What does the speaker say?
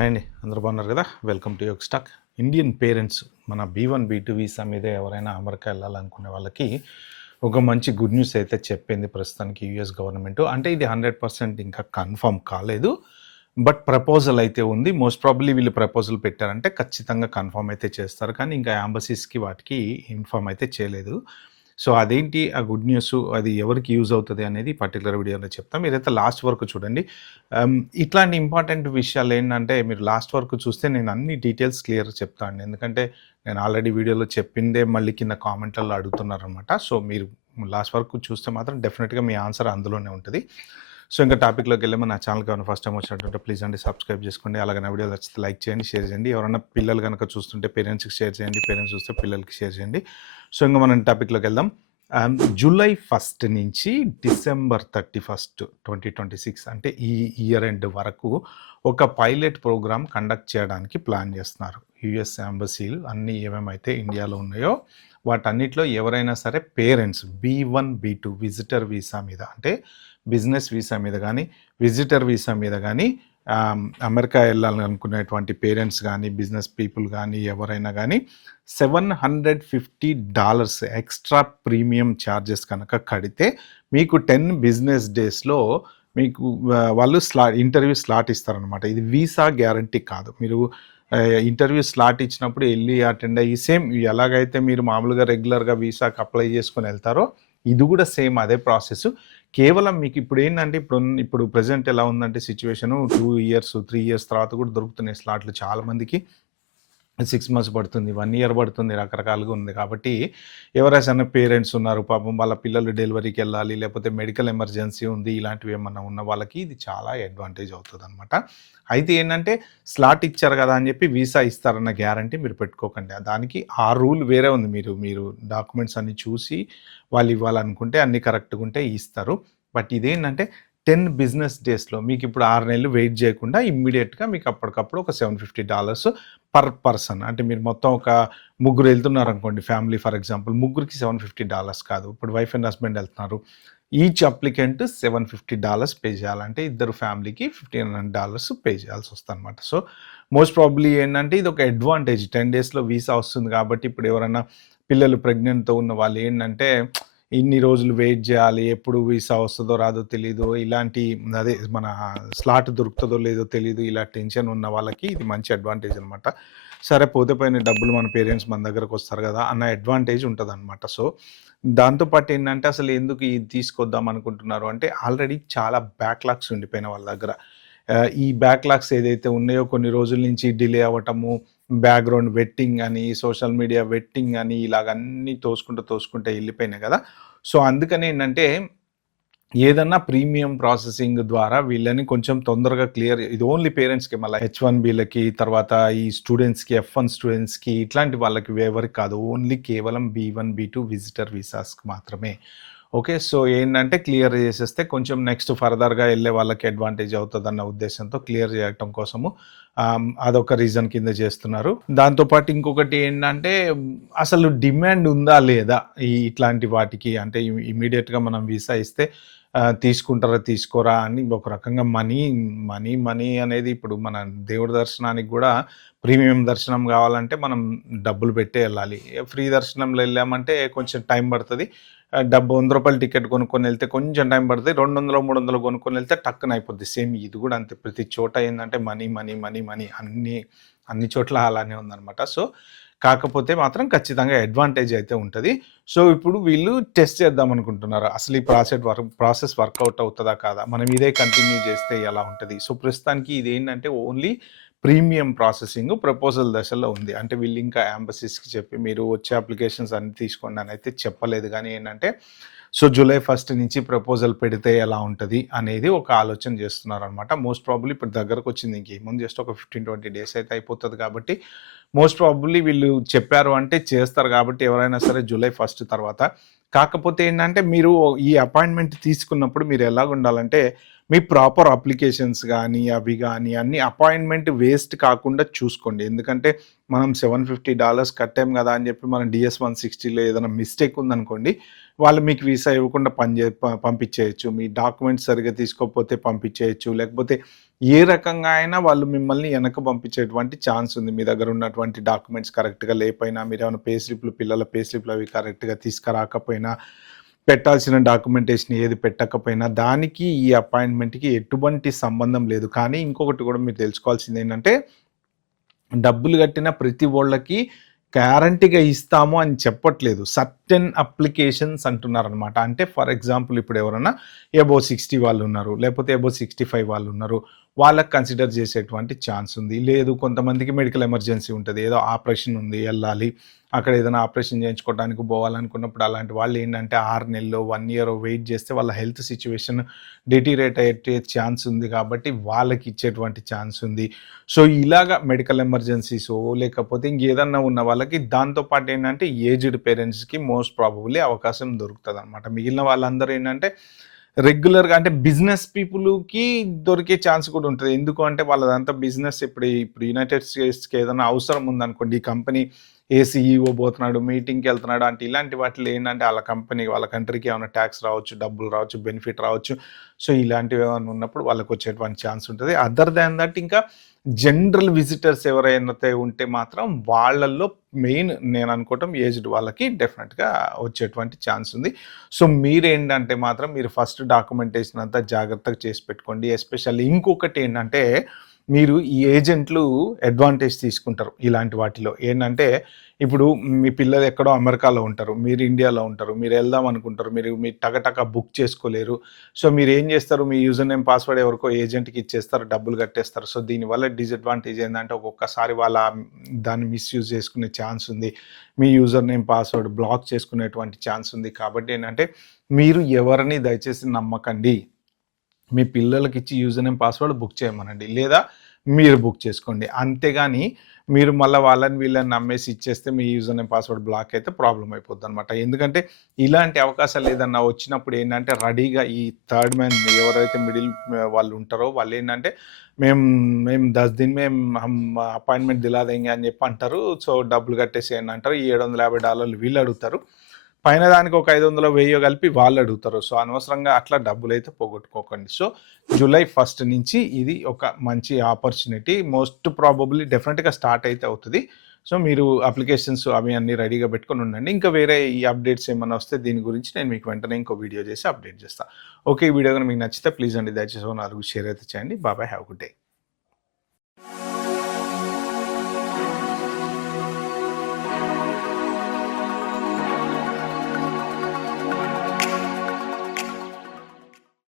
Hi అండి, అందరూ బాగున్నారు కదా. Welcome to Yog stock. Indian parents మన B1 B2 వీసా మీద ఎవరైనా అమెరికా వెళ్ళాలనుకునే వాళ్ళకి ఒక మంచి గుడ్ న్యూస్ అయితే చెప్పింది ప్రస్తుతానికి యూఎస్ గవర్నమెంట్. అంటే ఇది 100% ఇంకా కన్ఫర్మ్ కాలేదు, బట్ ప్రపోజల్ అయితే ఉంది. మోస్ట్ ప్రాబబ్లీ వీళ్ళు ప్రపోజల్ పెట్టారంటే ఖచ్చితంగా కన్ఫర్మ్ అయితే చేస్తారు, కానీ ఇంకా ఎంబసీస్కి వాటికి ఇన్ఫార్మ్ అయితే చేయలేదు. సో అదేంటి ఆ గుడ్ న్యూస్, అది ఎవరికి యూజ్ అవుతుంది అనేది పర్టికులర్ వీడియోలో చెప్తాం. మీరైతే లాస్ట్ వరకు చూడండి. ఇట్లాంటి ఇంపార్టెంట్ విషయాలు ఏంటంటే మీరు లాస్ట్ వరకు చూస్తే నేను అన్ని డీటెయిల్స్ క్లియర్ చెప్తాను. ఎందుకంటే నేను ఆల్రెడీ వీడియోలో చెప్పిందే మళ్ళీ కింద కామెంట్లలో అడుగుతున్నారనమాట. సో మీరు లాస్ట్ వరకు చూస్తే మాత్రం డెఫినెట్గా మీ ఆన్సర్ అందులోనే ఉంటుంది. సో ఇంకా టాపిక్లోకి వెళ్ళాము. నా ఛానల్కి ఏమైనా ఫస్ట్ టైం వచ్చినట్టుంటే ప్లీజ్ అండి సబ్స్క్రైబ్ చేసుకోండి. అలాగే నా వీడియో నచ్చితే లైక్ చేయండి, షేర్ చేయండి. ఎవరైనా పిల్లలు కనుక చూస్తుంటే పేరెంట్స్కి షేర్ చేయండి, పేరెంట్స్ చూస్తే పిల్లలకి షేర్ చేయండి. సో ఇంకా మనం టాపిక్లోకి వెళ్దాం. జూలై 1 నుంచి డిసెంబర్ 31, 2026 అంటే ఈ ఇయర్ ఎండ్ వరకు ఒక పైలట్ ప్రోగ్రామ్ కండక్ట్ చేయడానికి ప్లాన్ చేస్తున్నారు. యుఎస్ ఎంబసీలు అన్నీ ఏమేమైతే ఇండియాలో ఉన్నాయో వాటన్నిటిలో ఎవరైనా సరే parents B1 B2 visitor visa మీద, అంటే బిజినెస్ వీసా మీద కానీ విజిటర్ వీసా మీద కానీ అమెరికా వెళ్ళాలనుకునేటువంటి పేరెంట్స్ కానీ బిజినెస్ పీపుల్ కానీ ఎవరైనా కానీ $750 ఎక్స్ట్రా ప్రీమియం ఛార్జెస్ కనుక కడితే మీకు 10 బిజినెస్ డేస్లో మీకు వాళ్ళు ఇంటర్వ్యూ స్లాట్ ఇస్తారనమాట. ఇది వీసా గ్యారంటీ కాదు. మీరు ఇంటర్వ్యూ స్లాట్ ఇచ్చినప్పుడు వెళ్ళి అటెండ్ అయ్యి సేమ్ ఎలాగైతే మీరు మామూలుగా రెగ్యులర్గా వీసాకి అప్లై చేసుకొని వెళ్తారో ఇది కూడా సేమ్ అదే ప్రాసెస్. కేవలం మీకు ఇప్పుడు ఏంటంటే ఇప్పుడు ప్రెజెంట్ ఎలా ఉందంటే సిచ్యువేషను 2 ఇయర్స్ 3 ఇయర్స్ తర్వాత కూడా దొరుకుతున్నాయి స్లాట్లు చాలామందికి. 6 మంత్స్ పడుతుంది, 1 ఇయర్ పడుతుంది, రకరకాలుగా ఉంది. కాబట్టి ఎవరైనా పేరెంట్స్ ఉన్నారు, పాపం వాళ్ళ పిల్లలు డెలివరీకి వెళ్ళాలి, లేకపోతే మెడికల్ ఎమర్జెన్సీ ఉంది, ఇలాంటివి ఏమన్నా ఉన్న వాళ్ళకి ఇది చాలా అడ్వాంటేజ్ అవుతుంది అనమాట. అయితే ఏంటంటే స్లాట్ ఇచ్చారు కదా అని చెప్పి వీసా ఇస్తారన్న గ్యారంటీ మీరు పెట్టుకోకండి. దానికి ఆ రూల్ వేరే ఉంది. మీరు డాక్యుమెంట్స్ అన్ని చూసి వాళ్ళు ఇవ్వాలనుకుంటే అన్ని కరెక్ట్గా ఉంటే ఇస్తారు. బట్ ఇదేంటంటే 10 బిజినెస్ డేస్లో మీకు ఇప్పుడు 6 నెలలు వెయిట్ చేయకుండా ఇమ్మీడియట్గా మీకు అప్పటికప్పుడు ఒక $750 పర్ పర్సన్. అంటే మీరు మొత్తం ఒక ముగ్గురు వెళ్తున్నారు అనుకోండి ఫ్యామిలీ, ఫర్ ఎగ్జాంపుల్ ముగ్గురికి $750 కాదు, ఇప్పుడు వైఫ్ అండ్ హస్బెండ్ వెళ్తున్నారు, ఈచ్ అప్లికెంట్ $750 పే చేయాలంటే ఇద్దరు ఫ్యామిలీకి $1,500 పే చేయాల్సి వస్తుంది అనమాట. సో మోస్ట్ ప్రాబ్లీ ఏంటంటే ఇది ఒక అడ్వాంటేజ్. 10 డేస్లో వీసా వస్తుంది కాబట్టి ఇప్పుడు ఎవరైనా పిల్లలు ప్రెగ్నెంట్తో ఉన్న వాళ్ళు ఏంటంటే ఇన్ని రోజులు వెయిట్ చేయాలి, ఎప్పుడు వీసా వస్తుందో రాదో తెలీదు, ఇలాంటి అదే మన స్లాట్ దొరుకుతుందో లేదో తెలీదు, ఇలా టెన్షన్ ఉన్న వాళ్ళకి ఇది మంచి అడ్వాంటేజ్ అనమాట. సరే పోతే పోయిన డబ్బులు మన పేరెంట్స్ మన దగ్గరకు వస్తారు కదా అన్న అడ్వాంటేజ్ ఉంటుంది అనమాట. సో దాంతోపాటు ఏంటంటే అసలు ఎందుకు ఇది తీసుకొద్దాం అనుకుంటున్నారు అంటే ఆల్రెడీ చాలా బ్యాక్లాగ్స్ ఉండిపోయిన వాళ్ళ దగ్గర. ఈ బ్యాక్లాగ్స్ ఏదైతే ఉన్నాయో కొన్ని రోజుల నుంచి డిలే అవ్వటము, బ్యాక్గ్రౌండ్ వెట్టింగ్ అని, సోషల్ మీడియా వెట్టింగ్ అని, ఇలాగ అన్నీ తోసుకుంటూ వెళ్ళిపోయినాయి కదా. సో అందుకని ఏంటంటే ఏదన్నా ప్రీమియం ప్రాసెసింగ్ ద్వారా వీళ్ళని కొంచెం తొందరగా క్లియర్, ఇది ఓన్లీ పేరెంట్స్కి, మళ్ళీ H1Bలకి, తర్వాత ఈ స్టూడెంట్స్కి, F1 స్టూడెంట్స్కి, ఇట్లాంటి వాళ్ళకి ఎవరికి కాదు, ఓన్లీ కేవలం B1 B2 విజిటర్ వీసాస్కి మాత్రమే. ఓకే, సో ఏంటంటే క్లియర్ చేసేస్తే కొంచెం నెక్స్ట్ ఫర్దర్గా వెళ్ళే వాళ్ళకి అడ్వాంటేజ్ అవుతుందన్న ఉద్దేశంతో క్లియర్ చేయటం కోసము అదొక రీజన్ కింద చేస్తున్నారు. దాంతోపాటు ఇంకొకటి ఏంటంటే అసలు డిమాండ్ ఉందా లేదా ఇట్లాంటి వాటికి, అంటే ఇమీడియట్గా మనం వీసా ఇస్తే తీసుకుంటారా తీసుకోరా అని ఒక రకంగా మనీ అనేది ఇప్పుడు మన దేవుడి దర్శనానికి కూడా ప్రీమియం దర్శనం కావాలంటే మనం డబ్బులు పెట్టే వెళ్ళాలి. ఫ్రీ దర్శనంలో వెళ్ళామంటే కొంచెం టైం పడుతుంది. $100 టికెట్ కొనుక్కొని వెళ్తే కొంచెం టైం పడుతుంది. 200, 300 కొనుక్కొని వెళ్తే టక్కున అయిపోద్ది. సేమ్ ఇది కూడా అంతే. ప్రతి చోట ఏంటంటే మనీ అన్ని చోట్ల అలానే ఉందన్నమాట. సో కాకపోతే మాత్రం ఖచ్చితంగా అడ్వాంటేజ్ అయితే ఉంటుంది. సో ఇప్పుడు వీళ్ళు టెస్ట్ చేద్దాం అనుకుంటున్నారు, అసలు ఈ ప్రాసెస్ వర్కౌట్ అవుతుందా కాదా, మనం ఇదే కంటిన్యూ చేస్తే ఎలా ఉంటుంది. సో ప్రస్తుతానికి ఇది ఏంటంటే ఓన్లీ ప్రీమియం ప్రాసెసింగ్ ప్రపోజల్ దశలో ఉంది. అంటే వీళ్ళు ఇంకా ఎంబసీస్కి చెప్పి మీరు వచ్చే అప్లికేషన్స్ అన్ని తీసుకోండి అని అయితే చెప్పలేదు. కానీ ఏంటంటే సో జూలై 1 నుంచి ప్రపోజల్ పెడితే ఎలా ఉంటుంది అనేది ఒక ఆలోచన చేస్తున్నారు అనమాట. మోస్ట్ ప్రాబబ్లీ ఇప్పుడు దగ్గరకు వచ్చింది, ఇంకేముంది జస్ట్ ఒక 15-20 డేస్ అయితే అయిపోతుంది. కాబట్టి మోస్ట్ ప్రాబబ్లీ వీళ్ళు చెప్పారు అంటే చేస్తారు. కాబట్టి ఎవరైనా సరే జూలై 1 తర్వాత. కాకపోతే ఏంటంటే మీరు ఈ అపాయింట్మెంట్ తీసుకున్నప్పుడు మీరు ఎలాగ ఉండాలంటే మీ ప్రాపర్ అప్లికేషన్స్ కానీ అవి కానీ అన్ని అపాయింట్మెంట్ వేస్ట్ కాకుండా చూసుకోండి. ఎందుకంటే మనం $750 కట్టాం కదా అని చెప్పి మనం DS-160లో ఏదైనా మిస్టేక్ ఉందనుకోండి, వాళ్ళు మీకు వీసా ఇవ్వకుండా పంపించేయొచ్చు. మీ డాక్యుమెంట్స్ సరిగ్గా తీసుకోకపోతే పంపించేయొచ్చు. లేకపోతే ఏ రకంగా అయినా వాళ్ళు మిమ్మల్ని వెనక్కి పంపించేటువంటి ఛాన్స్ ఉంది. మీ దగ్గర ఉన్నటువంటి డాక్యుమెంట్స్ కరెక్ట్‌గా లేకపోయినా, మీరేమైనా పే స్లిప్‌లు పిల్లల పే స్లిప్‌లు అవి కరెక్ట్‌గా తీసుకురాకపోయినా, పెట్టాల్సిన డాక్యుమెంటేషన్ ఏది పెట్టకపోయినా, దానికి ఈ అపాయింట్‌మెంట్‌కి ఎటువంటి సంబంధం లేదు. కానీ ఇంకొకటి కూడా మీరు తెలుసుకోవాల్సిందేంటంటే, డబ్బులు కట్టిన ప్రతి వోళ్ళకి గ్యారంటీగా ఇస్తాము అని చెప్పట్లేదు. సర్టెన్ అప్లికేషన్స్ అంటున్నారనమాట. అంటే ఫర్ ఎగ్జాంపుల్ ఇప్పుడు ఎవరైనా అబోవ్ 60 వాళ్ళున్నారు. లేకపోతే అబోవ్ 65 వాళ్ళున్నారు. వాళ్ళకి కన్సిడర్ చేసేటువంటి ఛాన్స్ ఉంది. లేదు కొంతమందికి మెడికల్ ఎమర్జెన్సీ ఉంటది. ఏదో ఆపరేషన్ ఉంది ఎళ్ళాలి. అక్కడ ఏదైనా ఆపరేషన్ చేయించుకోవడానికి పోవాలనుకున్నప్పుడు అలాంటి వాళ్ళు ఏంటంటే 6 నెల్లో, 1 ఇయరో వెయిట్ చేస్తే వాళ్ళ హెల్త్ సిట్యుయేషన్ డెటీరియరేట్ అయ్యే ఛాన్స్ ఉంది కాబట్టి వాళ్ళకి ఇచ్చేటువంటి ఛాన్స్ ఉంది. సో, ఇలాగ మెడికల్ ఎమర్జెన్సీసో లేకపోతే ఇంకేదన్నా ఉన్న వాళ్ళకి దాంతో పాటు ఏంటంటే ఏజ్డ్ పేరెంట్స్‌కి మోస్ట్ ప్రాబబ్లీ అవకాశం దొరుకుతదనమాట. మిగిలిన వాళ్ళందరూ ఏంటంటే రెగ్యులర్‌గా అంటే బిజినెస్ పీపుల్‌కి దొరికే ఛాన్స్ కూడా ఉంటది. ఎందుకు అంటే వాళ్ళదంతా బిజినెస్ ఇప్పుడు యునైటెడ్ స్టేట్స్‌కి ఏదైనా అవసరం ఉందనుకోండి, ఈ కంపెనీ ఏ సీఈఓ పోతున్నాడు, మీటింగ్‌కెళ్తున్నాడు అంటే ఇలాంటి వాటిలో ఏంటంటే ఆళ్ళ కంపెనీ, వాళ్ళ కంట్రీకి ఏమైనా టాక్స్ రావచ్చు, డబ్బులు రావచ్చు, బెనిఫిట్ రావచ్చు. సో, ఇలాంటివి ఏమైనా ఉన్నప్పుడు వాళ్ళకొచ్చేటువంటి ఛాన్స్ ఉంటది. అదర్ దాన్ దట్ ఇంకా జనరల్ విజిటర్స్ ఎవరైతే ఉంటే మాత్రం వాళ్ళల్లో మెయిన్ నేను అనుకోవటం ఏజ్డ్ వాళ్ళకి డెఫినెట్‌గా వచ్చేటువంటి ఛాన్స్ ఉంది. సో, మీరేంటంటే మాత్రం మీరు ఫస్ట్ డాక్యుమెంటేషన్ అంతా జాగ్రత్తగా చేసి పెట్టుకోండి. ఎస్పెషల్లీ ఇంకొకటేంటంటే మీరు ఈ ఏజెంట్లు అడ్వాంటేజ్ తీసుకుంటారు ఇలాంటి వాటిలో. ఏంటంటే ఇప్పుడు మీ పిల్లలు ఎక్కడో అమెరికాలో ఉంటారు. మీరు ఇండియాలో ఉంటారు. మీరు ఎళ్దాం అనుకుంటారు. మీరు టకటక బుక్ చేసుకోలేరు. సో, మీరేం చేస్తారు? మీ యూజర్ నేమ్, పాస్వర్డ్ ఎవరికో ఏజెంట్‌కి ఇచ్చేస్తారు. డబ్బులు కట్టేస్తారు. సో, దీనివల్ల డిసడ్వాంటేజ్ ఏందంటే ఒక్కొక్కసారి దాన్ని మిస్‌యూజ్ చేసుకునే ఛాన్స్ ఉంది. మీ యూజర్ నేమ్, పాస్వర్డ్ బ్లాక్ చేసుకునేటువంటి ఛాన్స్ ఉంది. కాబట్టి ఏంటంటే మీరు ఎవరిని దయచేసి నమ్మకండి. మీ పిల్లలకిచ్చి యూజర్ నేమ్, పాస్వర్డ్ బుక్ చేయమనండి. లేదా మీరు బుక్ చేసుకోండి. అంతేగాని మీరు మళ్ళా వాళ్ళని వీళ్ళని నమ్మేసి ఇచ్చేస్తే మీ యూజర్ నేమ్, పాస్వర్డ్ బ్లాక్ అయితే ప్రాబ్లమ్ అయిపోద్దనమాట. ఎందుకంటే ఇలాంటి అవకాశాలు ఏదన్నా వచ్చినప్పుడు ఏంటంటే రెడీగా ఈ థర్డ్ మ్యాన్ ఎవరైతే మిడిల్ వాళ్ళు ఉంటారో వాళ్ళేంటంటే మేము మేము 10 దిన్ మేం హమ్ అపాయింట్‌మెంట్ దిలా దేంగే అని చెప్పి అంటారు. సో, డబ్బులు కట్టేసేయండి అంటారు. ఈ $750 వీళ్ళు అడుగుతారు. పైన దానికి ఒక 500, 1000 కలిపి వాళ్ళు అడుగుతారు. సో, అనవసరంగా అట్లా డబ్బులైతే పోగొట్టుకోకండి. సో, జూలై 1 నుంచి ఇది ఒక మంచి ఆపర్చునిటీ. మోస్ట్ ప్రాబబ్లీ డెఫినిట్‌గా స్టార్ట్ అయితే అవుతది. సో, మీరు అప్లికేషన్స్ అవి అన్నీ రెడీగా పెట్టుకొని ఉండండి. ఇంకా వేరే ఈ అప్డేట్స్ ఏమన్నా వస్తే దీని గురించి నేను మీకు వెంటనే ఇంకో వీడియో చేసి అప్డేట్ చేస్తా. ఓకే. ఈ వీడియో గనుక మీకు నచ్చితే ప్లీజ్ అండి దయచేసి ఓ 4 షేర్ అయితే చేయండి. Bye. Have a good day.